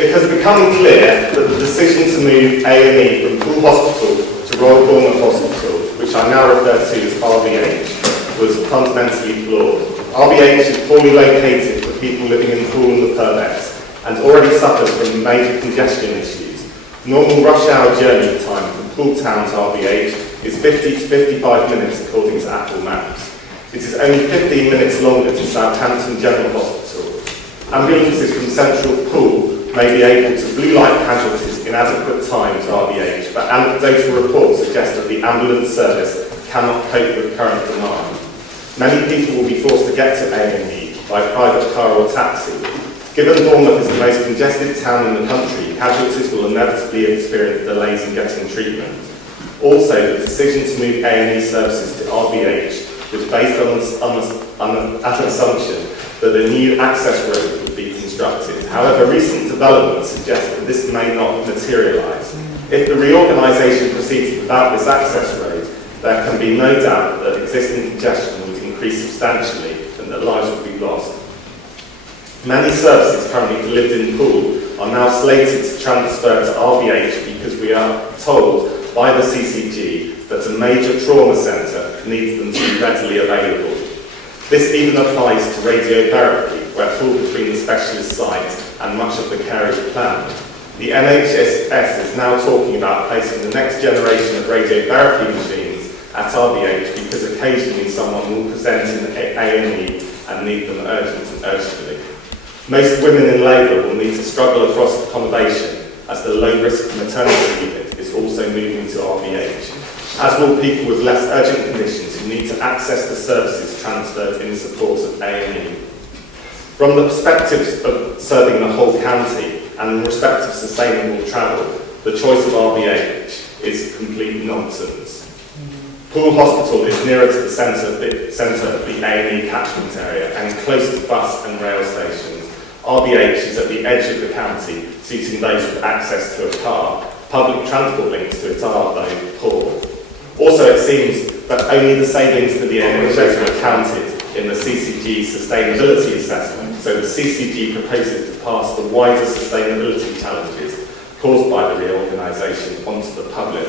It has become clear that the decision to move A&E from Poole Hospital to Royal Bournemouth Hospital, which I now refer to as RBH, was fundamentally flawed. RBH is poorly located for people living in Poole and the Purbex, and already suffers from major congestion issues. Normal rush hour journey time from Poole Town to RBH is 50 to 55 minutes according to Apple Maps. It is only 15 minutes longer to Southampton General Hospital. Ambulances from Central Poole may be able to blue light casualties in adequate time to RBH, but anecdotal reports suggest that the ambulance service cannot cope with current demand. Many people will be forced to get to A&E by private car or taxi. Given Bournemouth is the most congested town in the country, casualties will inevitably experience delays in getting treatment. Also, the decision to move A&E services to RBH was based on an assumption that a new access road would be constructed. However, recent developments suggest that this may not materialise. If the reorganisation proceeds without this access road, there can be no doubt that existing congestion would increase substantially and that lives would be lost. Many services currently delivered in Poole are now slated to transfer to RBH because we are told by the CCG that a major trauma centre needs them to be readily available. This even applies to radiotherapy, where Poole has been the specialist site and much of the care is planned. The NHS is now talking about placing the next generation of radiotherapy machines at RBH because occasionally someone will present in A&E and need them urgently. Most women in labour will need to struggle across accommodation as the low-risk maternity unit is also moving to RBH, as will people with less urgent conditions who need to access the services transferred in support of A&E. From the perspective of serving the whole county and in respect of sustainable travel, the choice of RBH is complete nonsense. Poole Hospital is nearer to the centre of the A&E catchment area and close to bus and rail stations. RBH is at the edge of the county, suiting those with access to a car. Public transport links to it are, though, poor. Also, it seems that only the savings to the NHS were counted in the CCG sustainability assessment, so the CCG proposes to pass the wider sustainability challenges caused by the reorganisation onto the public.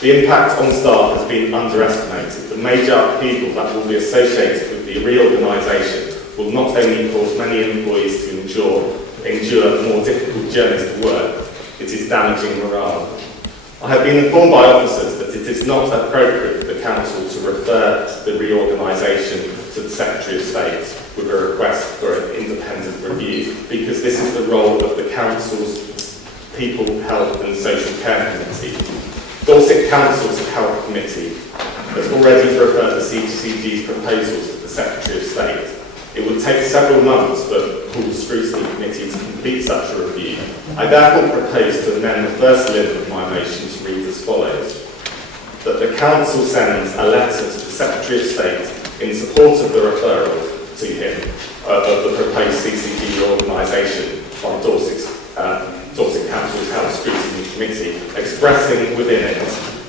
The impact on staff has been underestimated. The major upheaval that will be associated with the reorganisation will not only cause many employees to endure more difficult journeys to work, it is damaging morale. I have been informed by officers that it is not appropriate for the Council to refer the reorganisation to the Secretary of State with a request for an independent review, because this is the role of the Council's People, Health and Social Care Committee. Dorset Council's Health Committee has already referred the CCG's proposals to the Secretary of State. It would take several months for Poole's Scrutiny Committee to complete such a review. I therefore propose to amend the first limb of my motion to read as follows: that the Council sends a letter to the Secretary of State in support of the referral to him of the proposed CCG organisation by Dorset Council's Health Scrutiny Committee, expressing within it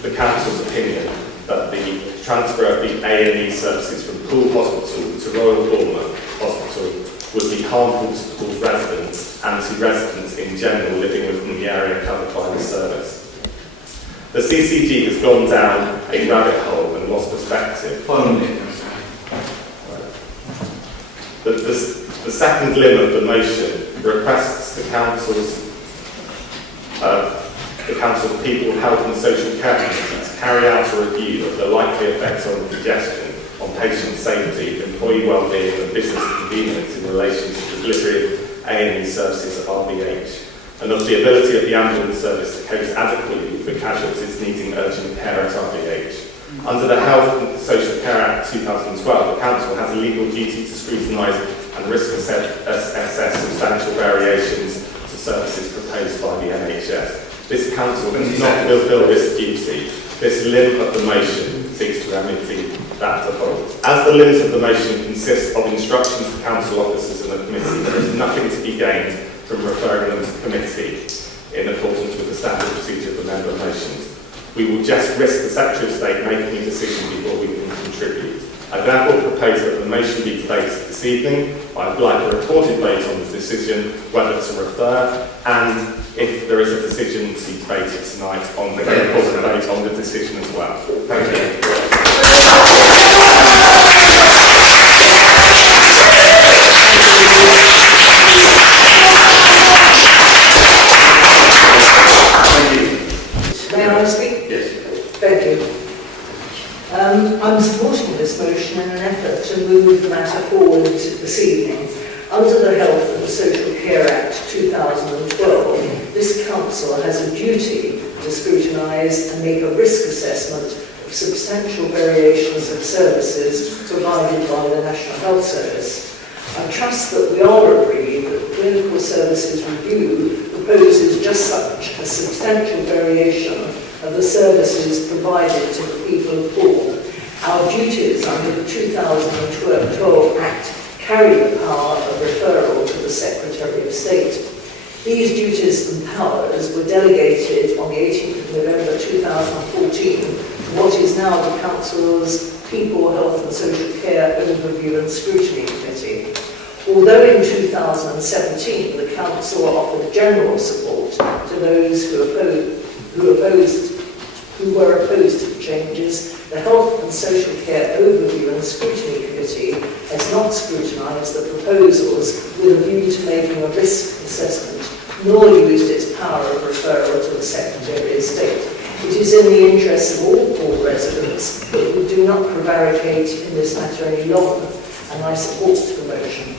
the Council's opinion that the transfer of the A&E services from Poole Hospital to Royal Bournemouth Hospital would be harmful to Poole's residents and to residents in general living within the area covered by the service. The CCG has gone down a rabbit hole and lost perspective. The second limb of the motion requests the Council's People, Health and Social Care Committee to carry out a review of the likely effects on congestion, on patient safety, employee wellbeing and business convenience in relation to the delivery of A&E services at RBH, and of the ability of the ambulance service to cope adequately for casualties needing urgent care at RBH. Under the Health and Social Care Act 2012, the Council has a legal duty to scrutinise and risk assess substantial variations to services proposed by the NHS. This Council does not fulfil this duty. This limb of the motion seeks to remedy that default. As the limbs of the motion consist of instructions to Council officers and the committee, there is nothing to be gained from referring them to committee in accordance with the standard procedure for member motions. We will just risk the Secretary of State making a decision before we can contribute. I therefore propose that the motion be debated this evening. I'd like a reported vote on the decision whether to refer, and if there is a decision to debate it tonight, on the reported vote on the decision as well. Thank you. May I speak? Yes. Thank you. I'm supporting this motion in an effort to move the matter forward this evening. Under the Health and Social Care Act 2012, this council has a duty to scrutinise and make a risk assessment of substantial variations of services provided by the National Health Service. I trust that we all agree that the Clinical Services Review proposes just such a substantial variation of the services provided to the people of Poole. Our duties under the 2012 Act carry the power of referral to the Secretary of State. These duties and powers were delegated on the 18th of November 2014 to what is now the Council's People, Health and Social Care Overview and Scrutiny Committee. Although in 2017 the Council offered general support to those who were opposed to the changes, the Health and Social Care Overview and Scrutiny Committee has not scrutinised the proposals with a view to making a risk assessment, nor used its power of referral to the Secretary of State. It is in the interests of all Poole residents that we do not prevaricate in this matter any longer, and I support the motion.